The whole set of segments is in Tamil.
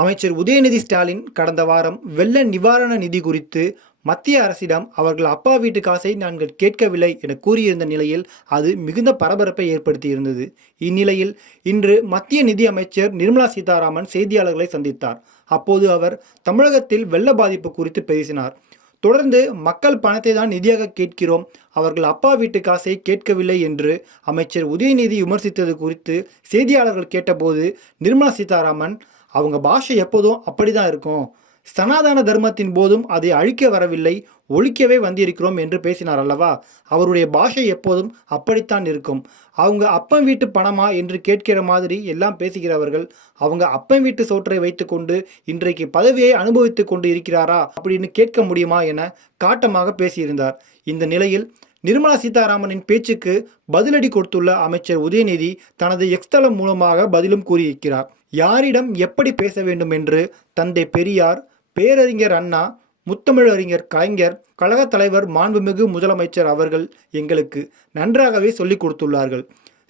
அமைச்சர் உதயநிதி ஸ்டாலின் கடந்த வாரம் வெள்ள நிவாரண நிதி குறித்து மத்திய அரசிடம் அவர்கள் அப்பா வீட்டு காசை நாங்கள் கேட்கவில்லை என கூறியிருந்த நிலையில் அது மிகுந்த பரபரப்பை ஏற்படுத்தியிருந்தது. இந்நிலையில் இன்று மத்திய நிதி அமைச்சர் நிர்மலா சீதாராமன் செய்தியாளர்களை சந்தித்தார். அப்போது அவர் தமிழகத்தில் வெள்ள பாதிப்பு குறித்து பேசினார். தொடர்ந்து மக்கள் பணத்தை தான் நிதியாக கேட்கிறோம். அவர்கள் அப்பா வீட்டு காசை கேட்கவில்லை என்று அமைச்சர் உதயநிதி விமர்சித்தது குறித்து செய்தியாளர்கள் கேட்டபோது நிர்மலா சீதாராமன் அவங்க பாஷை எப்போதும் அப்படி தான் இருக்கும். சனாதன தர்மத்தின் போதும் அதை அழிக்க வரவில்லை ஒழிக்கவே வந்திருக்கிறோம் என்று பேசினார் அல்லவா? அவருடைய பாஷை எப்போதும் அப்படித்தான் இருக்கும். அவங்க அப்பன் வீட்டு பணமா என்று கேட்கிற மாதிரி எல்லாம் பேசுகிறவர்கள் அவங்க அப்பன் வீட்டு சோற்றை வைத்துக்கொண்டு இன்றைக்கு பதவியை அனுபவித்துக் கொண்டு இருக்கிறாரா அப்படின்னு கேட்க முடியுமா என காட்டமாக பேசியிருந்தார். இந்த நிலையில் நிர்மலா சீதாராமனின் பேச்சுக்கு பதிலடி கொடுத்துள்ள அமைச்சர் உதயநிதி தனது எக்ஸ்தலம் மூலமாக பதிலும் கூறியிருக்கிறார். யாரிடம் எப்படி பேச வேண்டும் என்று தந்தை பெரியார் பேரறிஞர் அண்ணா முத்தமிழறிஞர் கலைஞர் கழகத் தலைவர் மாண்புமிகு முதலமைச்சர் அவர்கள் எங்களுக்கு நன்றாகவே சொல்லிக் கொடுத்துள்ளார்கள்.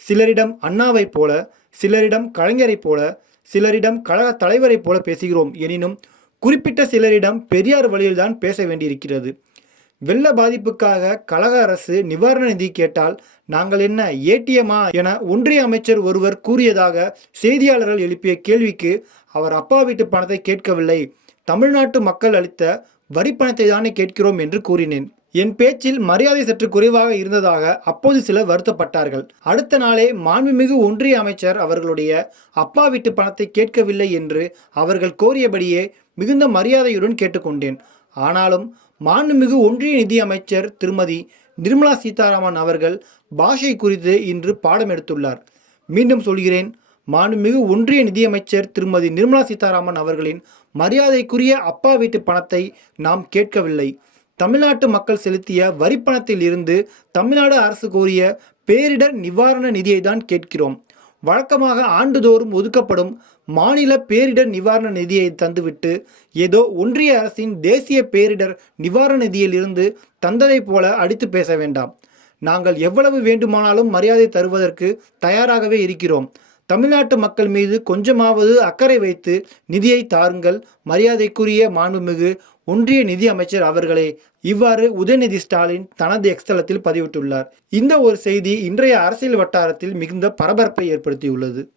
சிலரிடம் அண்ணாவைப் போல சிலரிடம் கலைஞரைப் போல சிலரிடம் கழகத் தலைவரைப் போல பேசுகிறோம். எனினும் குறிப்பிட்ட சிலரிடம் பெரியார் வழியில்தான் பேச வேண்டியிருக்கிறது. வெள்ள பாதிப்புக்காக கழக அரசு நிவாரண நிதி கேட்டால் நாங்கள் என்ன ஏடிஎம்மா என ஒன்றிய அமைச்சர் ஒருவர் கூறியதாக செய்தியாளர்கள் எழுப்பிய கேள்விக்கு அவர் அப்பா வீட்டு பணத்தை கேட்கவில்லை. தமிழ்நாட்டு மக்கள் அளித்த வரி பணத்தை தானே கேட்கிறோம் என்று கூறினேன். என் பேச்சில் மரியாதை சற்று குறைவாக இருந்ததாக அப்போது சிலர் வருத்தப்பட்டார்கள். அடுத்த நாளே மாண்புமிகு ஒன்றிய அமைச்சர் அவர்களுடைய அப்பா வீட்டு பணத்தை கேட்கவில்லை என்று அவர்கள் கோரியபடியே மிகுந்த மரியாதையுடன் கேட்டுக்கொண்டேன். ஆனாலும் மாண்புமிகு ஒன்றிய நிதி அமைச்சர் திருமதி நிர்மலா சீதாராமன் அவர்கள் பாஷை குறித்து இன்று பாடம் எடுத்துள்ளார். மீண்டும் சொல்கிறேன் மாண்புமிகு ஒன்றிய நிதியமைச்சர் திருமதி நிர்மலா சீதாராமன் அவர்களின் மரியாதைக்குரிய அப்பா வீட்டு பணத்தை நாம் கேட்கவில்லை. தமிழ்நாட்டு மக்கள் செலுத்திய வரிப்பணத்தில் இருந்து தமிழ்நாடு அரசு கோரிய பேரிடர் நிவாரண நிதியை தான் கேட்கிறோம். வழக்கமாக ஆண்டுதோறும் ஒதுக்கப்படும் மாநில பேரிடர் நிவாரண நிதியை தந்துவிட்டு ஏதோ ஒன்றிய அரசின் தேசிய பேரிடர் நிவாரண நிதியில் இருந்து தந்ததைப் போல அடித்து பேச வேண்டாம். நாங்கள் எவ்வளவு வேண்டுமானாலும் மரியாதை தருவதற்கு தயாராகவே இருக்கிறோம். தமிழ்நாட்டு மக்கள் மீது கொஞ்சமாவது அக்கறை வைத்து நிதியை தாருங்கள். மரியாதைக்குரிய மாண்புமிகு ஒன்றிய நிதி அமைச்சர் அவர்களே இவ்வாறு உதயநிதி ஸ்டாலின் தனது எக்ஸ்தலத்தில் பதிவிட்டுள்ளார். இந்த ஒரு செய்தி இன்றைய அரசியல் வட்டாரத்தில் மிகுந்த பரபரப்பை ஏற்படுத்தியுள்ளது.